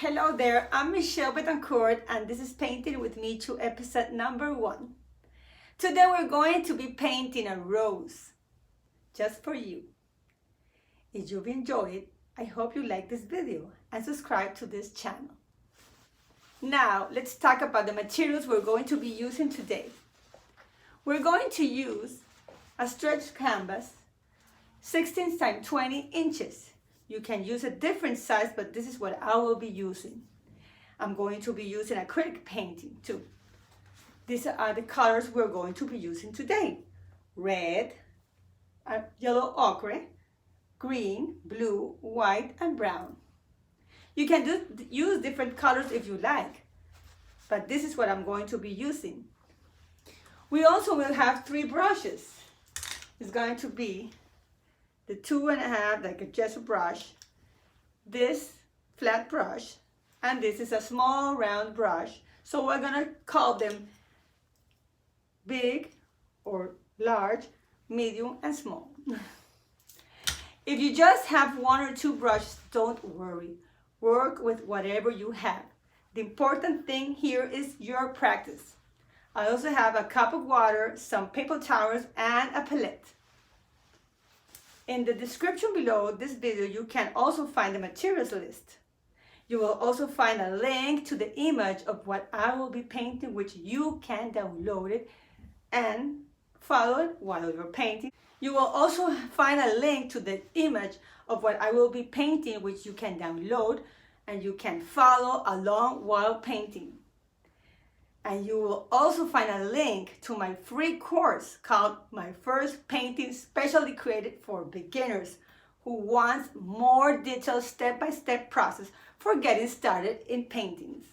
Hello there, I'm Michelle Betancourt and this is Painting with Michu episode number 1. Today we're going to be painting a rose, just for you. If you've enjoyed it, I hope you like this video and subscribe to this channel. Now let's talk about the materials we're going to be using today. We're going to use a stretched canvas, 16 x 20 inches. You can use a different size, but this is what I will be using. I'm going to be using acrylic painting too. These are the colors we're going to be using today. Red, yellow ochre, green, blue, white, and brown. You can use different colors if you like, but this is what I'm going to be using. We also will have 3 brushes. It's going to be the 2.5, like a gesso brush, this flat brush, and this is a small round brush. So we're gonna call them big or large, medium, and small. If you just have 1 or 2 brushes, don't worry. Work with whatever you have. The important thing here is your practice. I also have a cup of water, some paper towels, and a palette. In the description below this video, you can also find the materials list. You will also find a link to the image of what I will be painting, which you can download it and follow it while you're painting. You will also find a link to the image of what I will be painting, which you can download and you can follow along while painting. And you will also find a link to my free course called My First Painting, specially created for beginners who wants more detailed step-by-step process for getting started in paintings.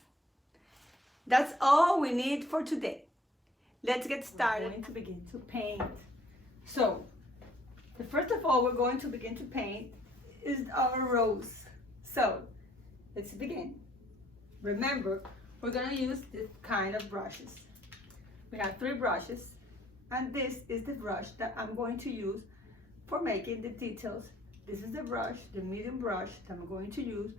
That's all we need for today. Let's get started. We're going to begin to paint. So, the first of all we're going to begin to paint is our rose. So, let's begin. Remember, we're going to use this kind of brushes. We have 3 brushes, and this is the brush that I'm going to use for making the details. This is the brush, the medium brush that I'm going to use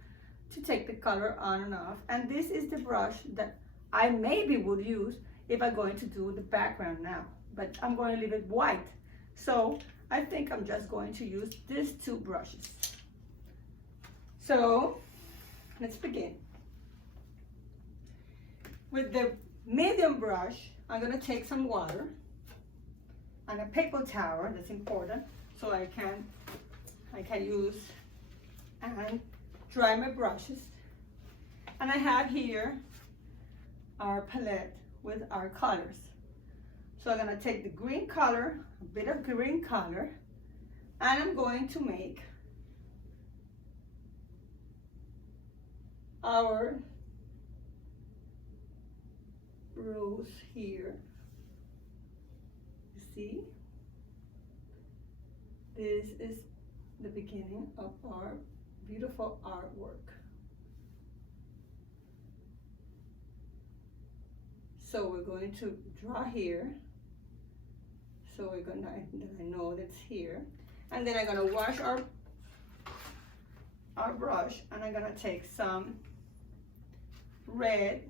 to take the color on and off. And this is the brush that I maybe would use if I'm going to do the background now. But I'm going to leave it white. So I think I'm just going to use these 2 brushes. So let's begin. With the medium brush, I'm going to take some water and a paper towel. That's important, so I can use and dry my brushes. And I have here our palette with our colors. So I'm going to take the green color, a bit of green color, and I'm going to make our rose here. You see, this is the beginning of our beautiful artwork. So we're going to draw here. So we're gonna, I know that's here, and then I'm gonna wash our brush, and I'm gonna take some red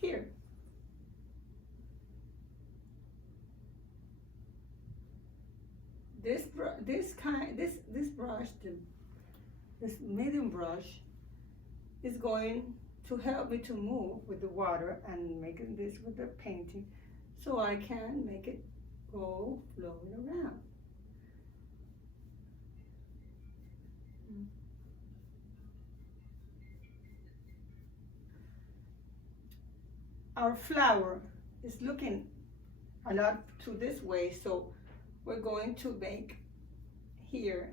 here. This brush, this medium brush is going to help me to move with the water and making this with the painting, so I can make it go flowing around. Our flower is looking a lot to this way, so we're going to make here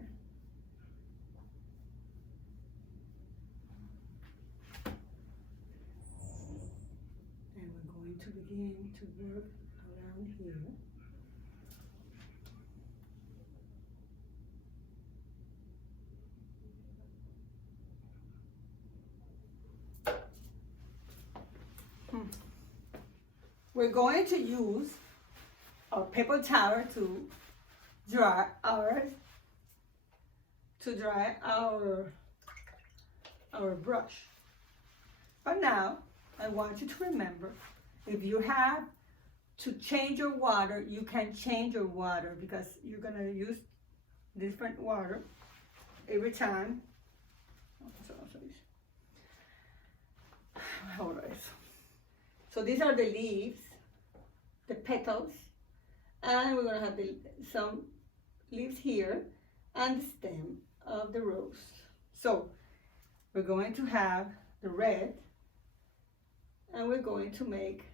and we're going to begin to work around here. We're going to use a paper towel to dry our our brush. But now, I want you to remember, if you have to change your water, you can change your water because you're gonna use different water every time. All right. So these are the leaves, the petals, and we're gonna have some leaves here and the stem of the rose. So we're going to have the red, and we're going to make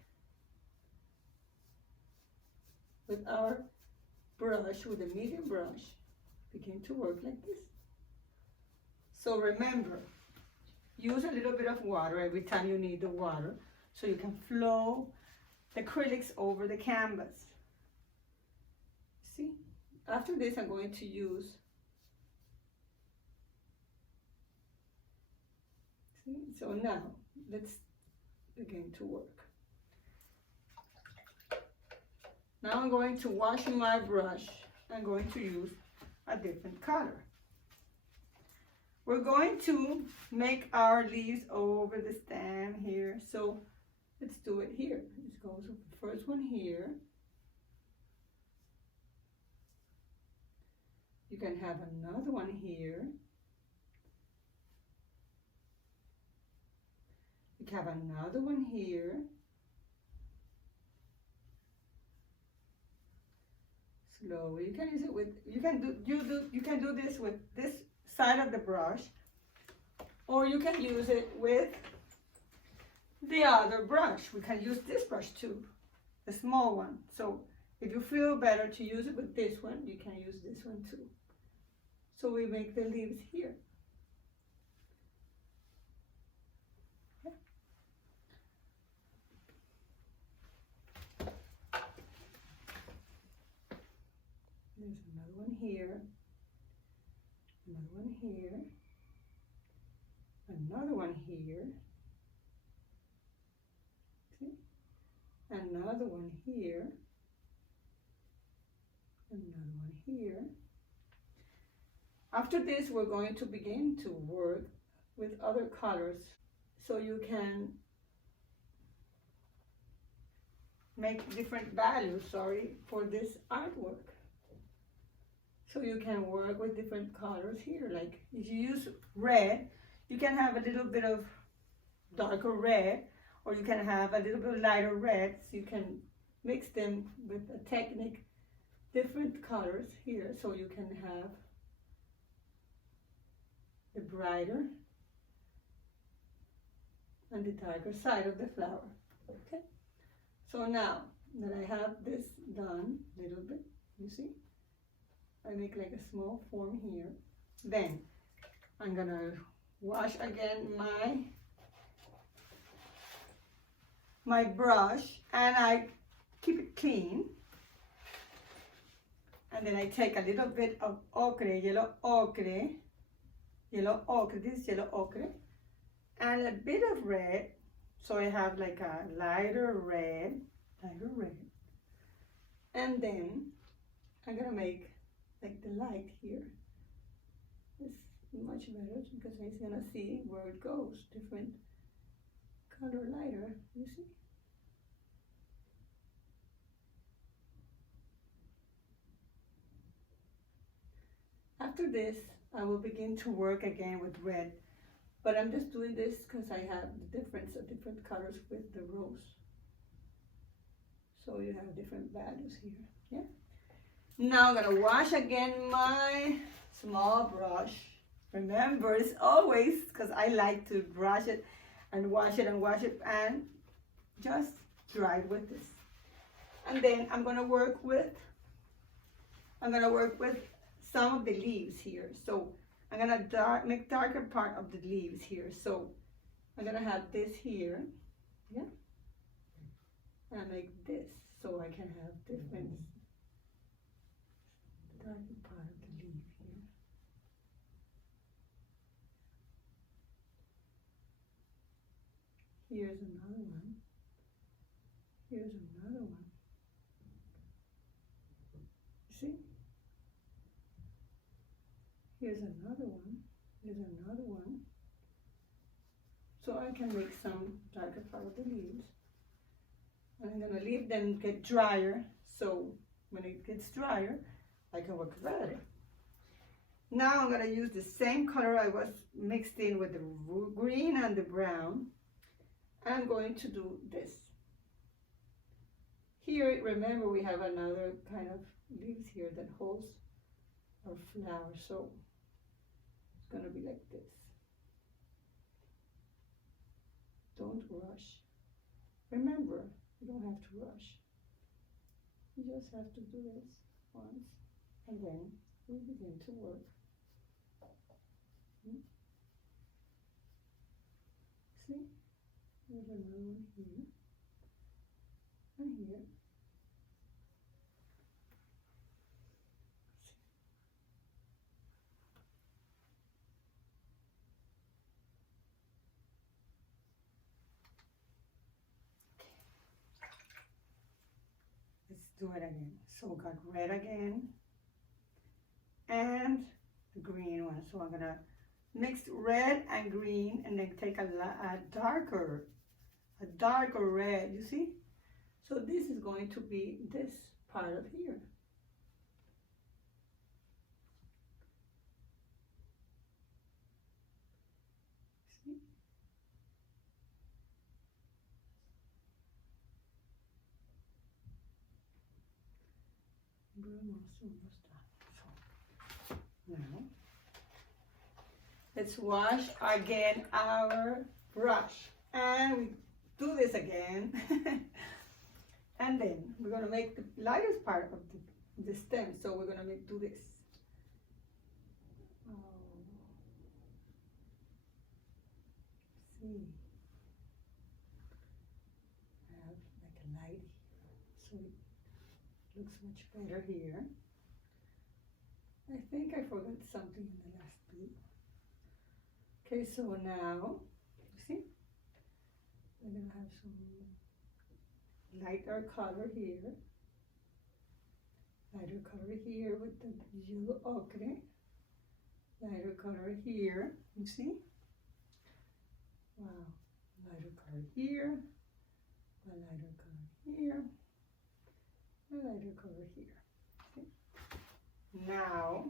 with our brush, with a medium brush, begin to work like this. So remember, use a little bit of water every time you need the water so you can flow the acrylics over the canvas. See? After this, I'm going to use, see? So now, let's begin to work. Now I'm going to wash my brush. I'm going to use a different color. We're going to make our leaves over the stem here. So let's do it here. Let's go to the first one here. You can have another one here. You can have another one here. Slowly. You can use it with, you can do this with this side of the brush, or you can use it with the other brush. We can use this brush too, the small one. So if you feel better to use it with this one, you can use this one too. So we make the leaves here. There's another one here, another one here, another one here, see? Another one here, another one here. After this, we're going to begin to work with other colors so you can make different values, for this artwork. So you can work with different colors here. Like if you use red, you can have a little bit of darker red, or you can have a little bit lighter red. So you can mix them with a technique, different colors here. So you can have the brighter and the darker side of the flower. Okay. So now that I have this done a little bit, you see? I make like a small form here. Then I'm gonna wash again my brush, and I keep it clean. And then I take a little bit of ochre, yellow ochre, this is yellow ochre, and a bit of red. So I have like a lighter red. And then I'm gonna make like the light here. It's much better because it's gonna see where it goes. Different color lighter, you see? After this, I will begin to work again with red, but I'm just doing this because I have the difference of different colors with the rose. So you have different values here, yeah? Now I'm gonna wash again my small brush. Remember, it's always, because I like to brush it and wash it and wash it and just dry it with this. And then I'm gonna work with some of the leaves here. So I'm gonna make darker part of the leaves here. So I'm gonna have this here, yeah? And I make this so I can have different darker part of the leaf here. Here's another one. Here's another one. See? Here's another one. Here's another one. so I can make some darker part of the leaves. And I'm gonna leave them get drier, so when it gets drier, I can work with it. Now I'm gonna use the same color I was mixed in with the green and the brown. I'm going to do this. Here, remember, we have another kind of leaves here that holds our flower, so it's gonna be like this. Don't rush. Remember, you don't have to rush. You just have to do this once, and then we begin to work. See? There's another one here, and here. Let's do it again. So we got red again and the green one. So I'm gonna mix red and green and then take a darker red, you see? So this is going to be this part of here. See? We're almost done. So now let's wash again our brush, and we do this again. And then we're going to make the lightest part of the stem, so we're going to do this. See, I have like a light here, so it looks much better here. I think I forgot something in the last bit. Okay, so now, you see, we're going to have some lighter color here, lighter color here with the yellow ochre, lighter color here, you see? Wow, lighter color here, a lighter color here, a lighter color here. See? Now,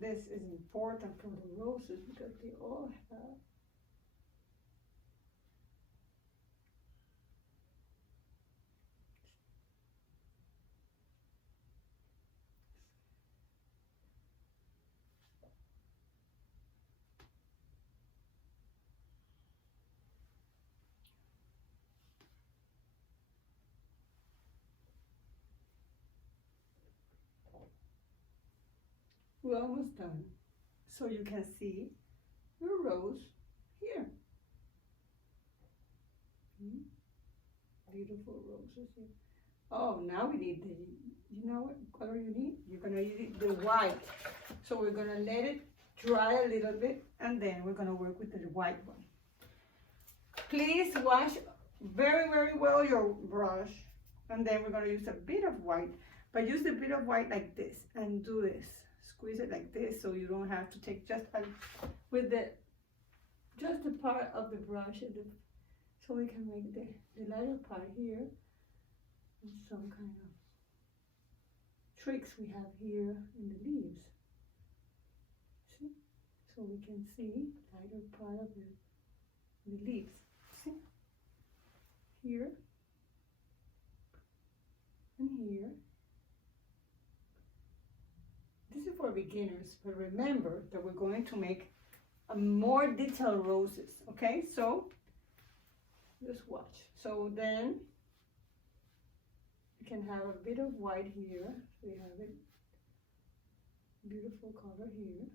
this is important for the roses because they all have we're almost done. So you can see your rose here. Beautiful roses here. Oh, now we need the, you know what color you need? You're gonna use the white. So we're gonna let it dry a little bit, and then we're gonna work with the white one. Please wash very, very well your brush, and then we're gonna use a bit of white, but use a bit of white like this, and do this. Squeeze it like this, so you don't have to take just with the part of the brush, so we can make the lighter part here, and some kind of tricks we have here in the leaves. See, so we can see lighter part of the leaves. See, here and here. This is for beginners, but remember that we're going to make more detailed roses, okay? So just watch. So then you can have a bit of white here. So we have it, beautiful color here.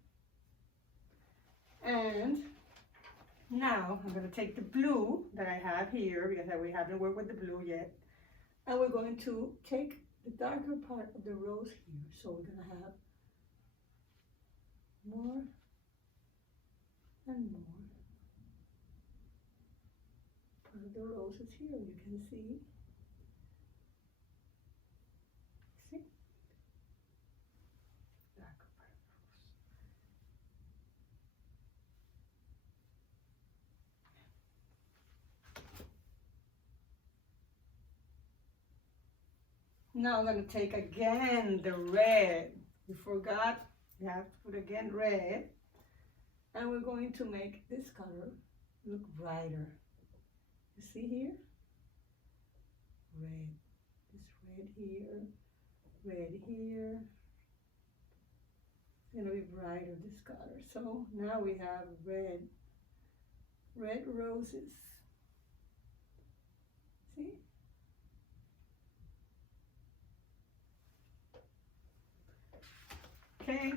And now I'm going to take the blue that I have here, because we haven't worked with the blue yet, and we're going to take the darker part of the rose here. So we're going to have more and more part of the roses here. You can see. See? Darker part of the rose. Now I'm going to take again the red. You forgot, you have to put again red. And we're going to make this color look brighter. You see here? Red. This red here, red here. It's going to be brighter, this color. So now we have red roses. See? Okay.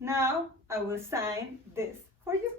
Now I will sign this for you.